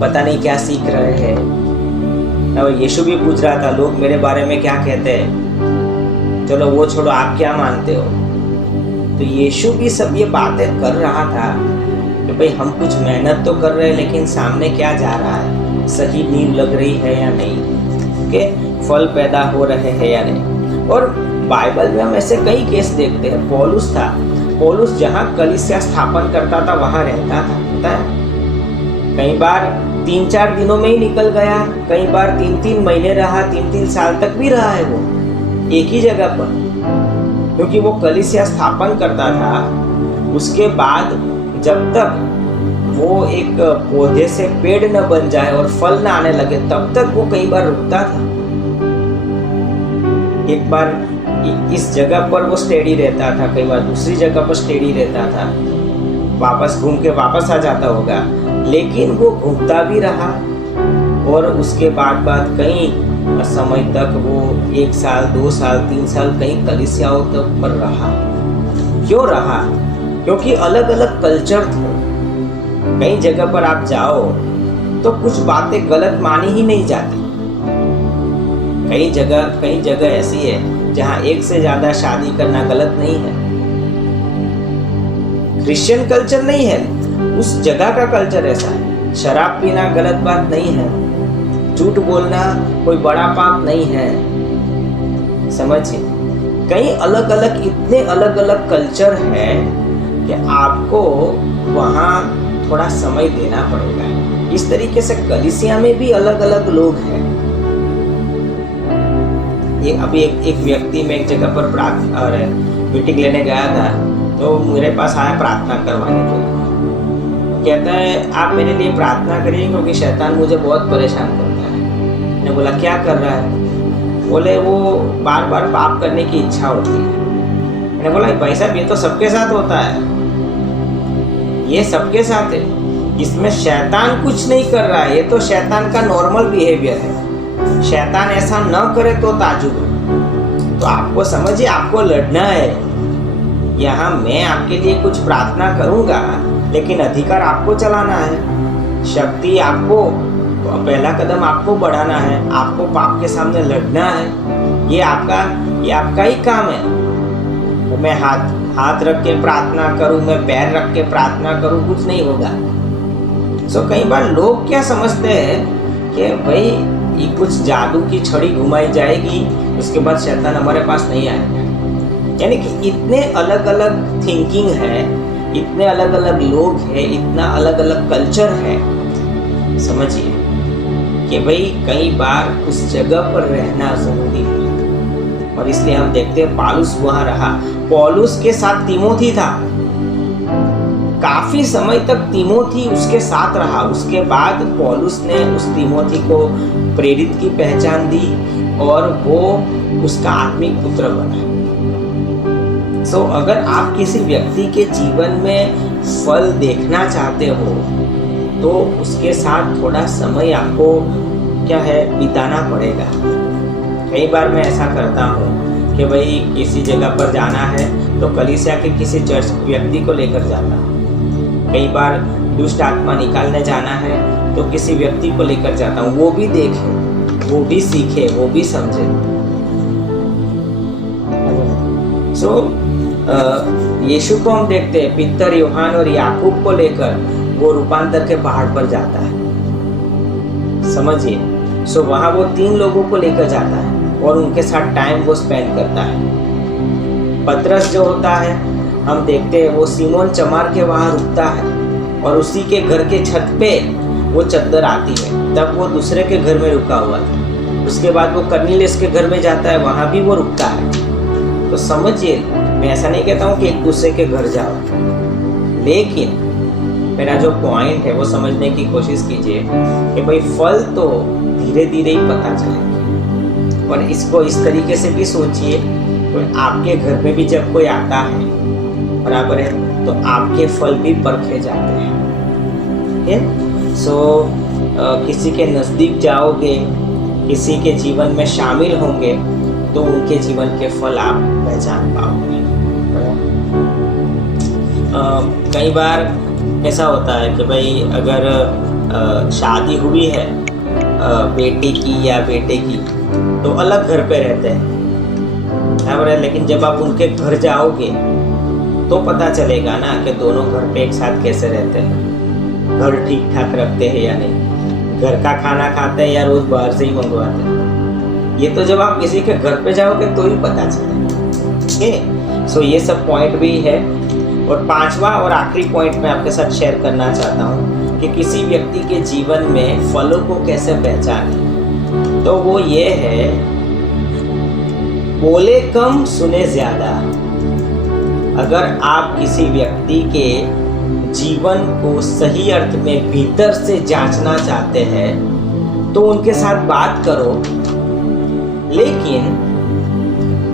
पता नहीं क्या सीख रहे हैं। और यीशु भी पूछ रहा था, लोग मेरे बारे में क्या कहते हैं, चलो वो छोड़ो, आप क्या मानते हो। तो यीशु भी सब ये बातें कर रहा था कि भाई हम कुछ मेहनत तो कर रहे हैं, लेकिन सामने क्या जा रहा है, सही नींव लग रही है या नहीं, के फल पैदा हो रहे हैं या नहीं। और बाइबल में हम ऐसे कई केस देखते हैं। पौलुस था, पौलुस जहाँ कलीसिया स्थापन करता था वहाँ रहता था, पता है। कई बार 3-4 दिनों में ही निकल गया, कई बार 3-3 महीने रहा, 3-3 साल तक भी रहा है वो एक ही जगह पर, क्योंकि वो कलीसिया स्थापन करता था। उसके बाद जब तक वो एक पौधे से पेड़ न बन जाए और फल न आने लगे, तब तक वो कई बार रुकता था। एक बार इस जगह पर वो स्टेडी रहता था, कई बार दूसरी जगह पर स्टेडी रहता था, वापस घूम के वापस आ जाता होगा, लेकिन वो घूमता भी रहा। और उसके बाद कई समय तक वो 1 साल, 2 साल, 3 साल कई कलीसियाओं तक पर रहा। क्यों रहा? क्योंकि अलग अलग कल्चर थे। कई जगह पर आप जाओ तो कुछ बातें गलत मानी ही नहीं जाती। कई जगह ऐसी है जहाँ एक से ज्यादा शादी करना गलत नहीं है। क्रिश्चियन कल्चर नहीं है, उस जगह का कल्चर ऐसा है। शराब पीना गलत बात नहीं है, झूठ बोलना कोई बड़ा पाप नहीं है, समझिए। कई अलग अलग, इतने अलग अलग कल्चर है कि आपको वहाँ थोड़ा समय देना पड़ेगा। इस तरीके से कलीसिया में भी अलग अलग लोग हैं। ये अभी एक व्यक्ति में एक जगह पर प्रार्थना और मीटिंग लेने गया था, तो मेरे पास आया प्रार्थना करवाने के लिए। कहता है आप मेरे लिए प्रार्थना करिए क्योंकि शैतान मुझे बहुत परेशान करता है। मैंने बोला क्या कर रहा है? बोले वो बार बार पाप करने की इच्छा होती है। मैंने बोला पैसा भी तो सबके साथ होता है, ये सबके साथ है, इसमें शैतान कुछ नहीं कर रहा है, ये तो शैतान का नॉर्मल बिहेवियर है। शैतान ऐसा न करे तो ताजुब है। तो आपको समझिए, आपको लड़ना है। यहाँ मैं आपके लिए कुछ प्रार्थना करूँगा, लेकिन अधिकार आपको चलाना है, शक्ति आपको, पहला कदम आपको बढ़ाना है, आपको पाप के सामने लड़ना है। ये आपका ही काम है। मैं हाथ रख के प्रार्थना करूँ, मैं पैर रख के प्रार्थना करूँ, कुछ नहीं होगा। सो कई बार लोग क्या समझते हैं कि भाई ये कुछ जादू की छड़ी घुमाई जाएगी, उसके बाद शैतान हमारे पास नहीं आएगा। यानी कि इतने अलग अलग थिंकिंग है, इतने अलग अलग लोग हैं, इतना अलग अलग कल्चर है। समझिए कि भाई कई बार उस जगह पर रहना जरूरी है। और इसलिए हम देखते हैं पौलुस वहाँ रहा। पौलुस के साथ तीमोथी था, काफी समय तक तीमोथी उसके साथ रहा। उसके बाद पौलुस ने उस तीमोथी को प्रेरित की पहचान दी और वो उसका आत्मिक पुत्र बना। सो अगर आप किसी व्यक्ति के जीवन में फल देखना चाहते हो तो उसके साथ थोड़ा समय आपको क्या है बिताना पड़ेगा। कई बार मैं ऐसा करता हूँ कि भाई किसी जगह पर जाना है तो कलीसिया के किसी चर्च व्यक्ति को लेकर जाता हूँ। कई बार दुष्ट आत्मा निकालने जाना है तो किसी व्यक्ति को लेकर जाता हूँ, वो भी देखे, वो भी सीखे, वो भी समझे। सो यीशु को हम देखते हैं, पीतर, यूहान और याकूब को लेकर वो रूपांतर के पहाड़ पर जाता है, समझिए। सो वहाँ वो 3 लोगों को लेकर जाता है और उनके साथ टाइम वो स्पेंड करता है। पतरस जो होता है, हम देखते हैं वो सीमोन चमार के वहाँ रुकता है और उसी के घर के छत पे वो चद्दर आती है, तब वो दूसरे के घर में रुका हुआ था। उसके बाद वो कर्नेलियस के घर में जाता है, वहाँ भी वो रुकता है। तो समझिए, मैं ऐसा नहीं कहता हूँ कि एक दूसरे के घर जाओ, लेकिन मेरा जो पॉइंट है वो समझने की कोशिश कीजिए कि भाई फल तो धीरे धीरे ही पता चलेगा। और इसको इस तरीके से भी सोचिए, कोई आपके घर में भी जब कोई आता है, बराबर है, तो आपके फल भी परखे जाते हैं। ठीक है? सो किसी के नज़दीक जाओगे, किसी के जीवन में शामिल होंगे, तो उनके जीवन के फल आप पहचान पाओगे। कई बार ऐसा होता है कि भाई अगर शादी हुई है बेटी की या बेटे की, तो अलग घर पे रहते हैं, बराबर है, लेकिन जब आप उनके घर जाओगे तो पता चलेगा ना कि दोनों घर पे एक साथ कैसे रहते हैं, घर ठीक ठाक रखते हैं या नहीं, घर का खाना खाते हैं या रोज़ बाहर से ही मंगवाते हैं। ये तो जब आप किसी के घर पे जाओगे तो ही पता चलेगा। ठीक है? सो ये सब पॉइंट भी है। और पांचवा और आखिरी पॉइंट मैं आपके साथ शेयर करना चाहता हूँ कि किसी व्यक्ति के जीवन में फलों को कैसे पहचानें। तो वो ये है, बोले कम सुने ज़्यादा। अगर आप किसी व्यक्ति के जीवन को सही अर्थ में भीतर से जांचना चाहते हैं तो उनके साथ बात करो, लेकिन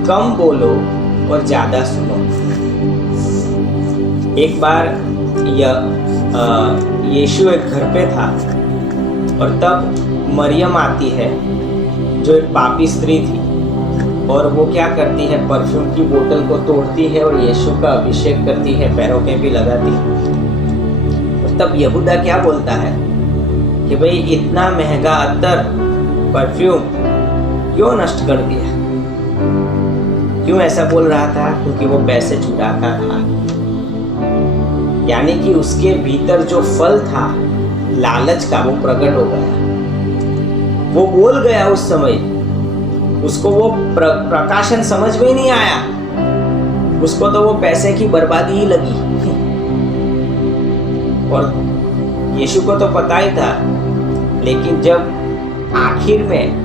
कम बोलो और ज़्यादा सुनो। एक बार यीशु एक घर पे था और तब मरियम आती है जो एक पापी स्त्री थी, और वो क्या करती है, परफ्यूम की बोतल को तोड़ती है और यीशु का अभिषेक करती है, पैरों पे भी लगाती है। और तब यहूदा क्या बोलता है कि भाई इतना महंगा अत्तर परफ्यूम क्यों नष्ट कर दिया। क्यों ऐसा बोल रहा था? क्योंकि वो पैसे चुराता था। यानी कि उसके भीतर जो फल था लालच का, वो प्रकट हो गया। वो बोल गया उस समय, उसको वो प्रकाशन समझ में ही नहीं आया, उसको तो वो पैसे की बर्बादी ही लगी। और यीशु को तो पता ही था, लेकिन जब आखिर में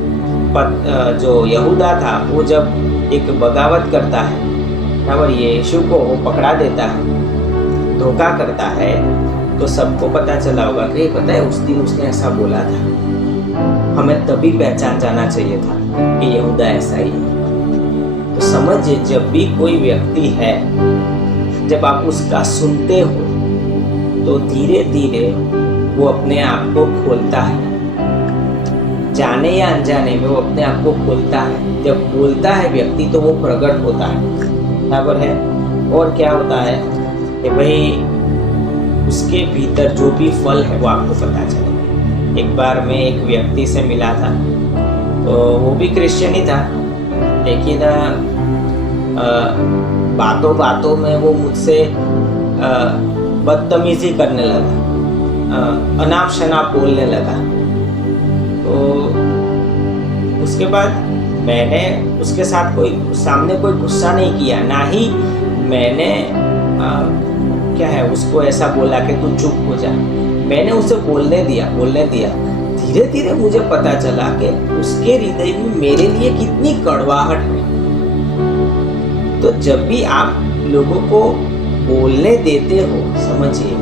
जो यहूदा था वो जब एक बगावत करता है और यीशु को वो पकड़ा देता है, धोखा करता है, तो सबको पता चला होगा कि पता है उस दिन उसने ऐसा बोला था, हमें तभी पहचान जाना चाहिए था कि यहूदा ऐसा ही है। तो समझिए, जब भी कोई व्यक्ति है, जब आप उसका सुनते हो तो धीरे धीरे वो अपने आप को खोलता है, जाने या अनजाने में वो अपने आप को खोलता है। जब बोलता है व्यक्ति तो वो प्रकट होता है, बराबर है। और क्या होता है कि भाई उसके भीतर जो भी फल है वो आपको पता चलेगा। एक बार मैं एक व्यक्ति से मिला था, तो वो भी क्रिश्चियन ही था, लेकिन बातों बातों में वो मुझसे बदतमीजी करने लगा, अनाप शनाप बोलने लगा। तो उसके बाद मैंने उसके साथ सामने कोई गुस्सा नहीं किया, ना ही मैंने क्या है उसको ऐसा बोला कि तू चुप हो जा। मैंने उसे बोलने दिया। धीरे धीरे मुझे पता चला कि उसके हृदय में मेरे लिए कितनी कड़वाहट है। तो जब भी आप लोगों को बोलने देते हो, समझिए,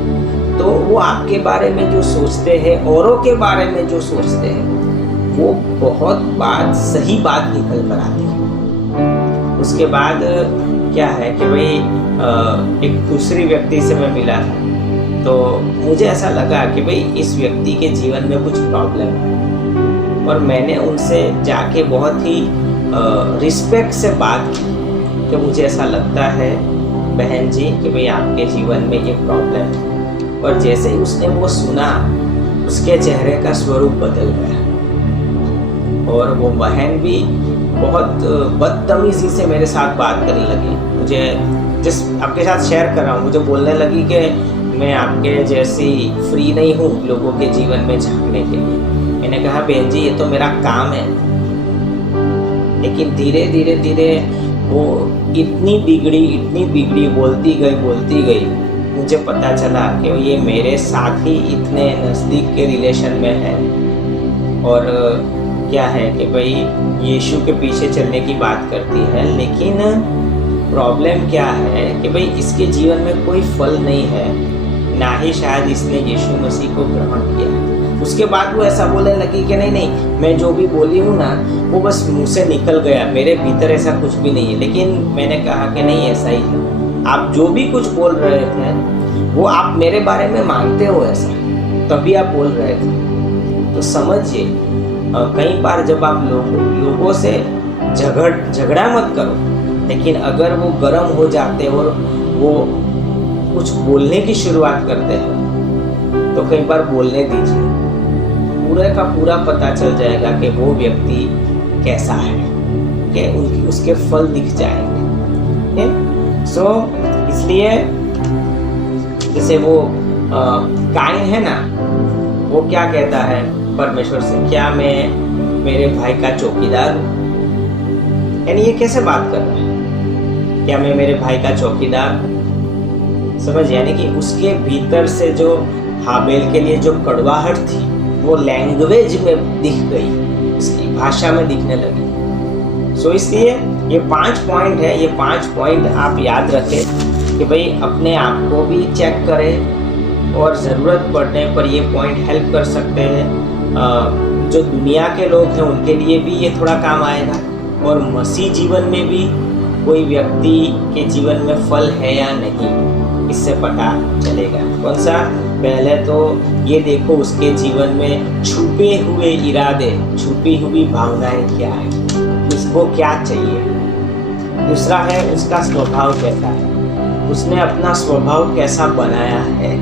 तो वो आपके बारे में जो सोचते हैं, औरों के बारे में जो सोचते हैं, वो बहुत बात सही बात निकल कर आती है। उसके बाद क्या है कि भाई एक दूसरी व्यक्ति से मैं मिला था, तो मुझे ऐसा लगा कि भाई इस व्यक्ति के जीवन में कुछ प्रॉब्लम है, और मैंने उनसे जाके बहुत ही रिस्पेक्ट से बात की कि मुझे ऐसा लगता है बहन जी कि भाई आपके जीवन में ये प्रॉब्लम है। और जैसे ही उसने वो सुना, उसके चेहरे का स्वरूप बदल गया, और वो बहन भी बहुत बदतमीजी से मेरे साथ बात करने लगी। मुझे जिस आपके साथ शेयर कर रहा हूँ, मुझे बोलने लगी कि मैं आपके जैसी फ्री नहीं हूँ लोगों के जीवन में झांकने के लिए। मैंने कहा बहन जी ये तो मेरा काम है। लेकिन धीरे धीरे वो इतनी बिगड़ी, बोलती गई, मुझे पता चला कि ये मेरे साथ ही इतने नज़दीक के रिलेशन में है। और क्या है कि भाई यीशु के पीछे चलने की बात करती है, लेकिन प्रॉब्लम क्या है कि भाई इसके जीवन में कोई फल नहीं है, ना ही शायद इसने यीशु मसीह को ग्रहण किया है। उसके बाद वो ऐसा बोलने लगी कि नहीं नहीं, मैं जो भी बोली हूँ ना वो बस मुंह से निकल गया, मेरे भीतर ऐसा कुछ भी नहीं है। लेकिन मैंने कहा कि नहीं, ऐसा ही है, आप जो भी कुछ बोल रहे थे वो आप मेरे बारे में मानते हो ऐसा, तभी आप बोल रहे थे। तो समझिए, कई बार जब आप लोगों से झगड़ा मत करो, लेकिन अगर वो गर्म हो जाते और वो कुछ बोलने की शुरुआत करते हैं तो कई बार बोलने दीजिए, पूरे का पूरा पता चल जाएगा कि वो व्यक्ति कैसा है, कि उसके फल दिख जाएंगे। सो इसलिए जैसे वो काइन है ना, वो क्या कहता है परमेश्वर से, क्या मैं मेरे भाई का चौकीदार हूँ? यानी ये कैसे बात कर रहा है, क्या मैं मेरे भाई का चौकीदार हूँ? समझ, यानी कि उसके भीतर से जो हाबेल के लिए जो कड़वाहट थी वो लैंग्वेज में दिख गई, उसकी भाषा में दिखने लगी। सो इसलिए ये 5 पॉइंट है, ये 5 पॉइंट आप याद रखें कि भाई अपने आप को भी चेक करें और ज़रूरत पड़ने पर ये पॉइंट हेल्प कर सकते हैं। जो दुनिया के लोग हैं उनके लिए भी ये थोड़ा काम आएगा, और मसीह जीवन में भी कोई व्यक्ति के जीवन में फल है या नहीं, इससे पता चलेगा। कौन सा? पहले तो ये देखो उसके जीवन में छुपे हुए इरादे, छुपी हुई भावनाएं क्या है, उसको क्या चाहिए। दूसरा है उसका स्वभाव कैसा है, उसने अपना स्वभाव कैसा बनाया है।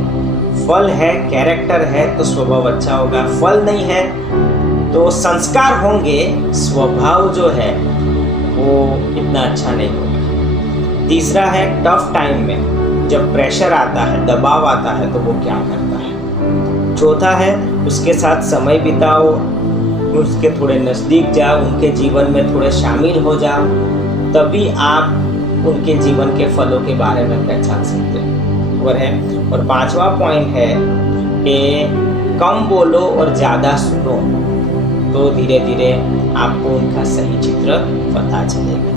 फल है, कैरेक्टर है तो स्वभाव अच्छा होगा, फल नहीं है तो संस्कार होंगे, स्वभाव जो है वो इतना अच्छा नहीं होगा। तीसरा है टफ टाइम में जब प्रेशर आता है, दबाव आता है तो वो क्या करता है। चौथा है उसके साथ समय बिताओ, उसके थोड़े नज़दीक जाओ, उनके जीवन में थोड़े शामिल हो जाओ, तभी आप उनके जीवन के फलों के बारे में पहचान सकते हैं। और 5वां पॉइंट है कि कम बोलो और ज़्यादा सुनो, तो धीरे धीरे आपको उनका सही चित्र पता चलेगा।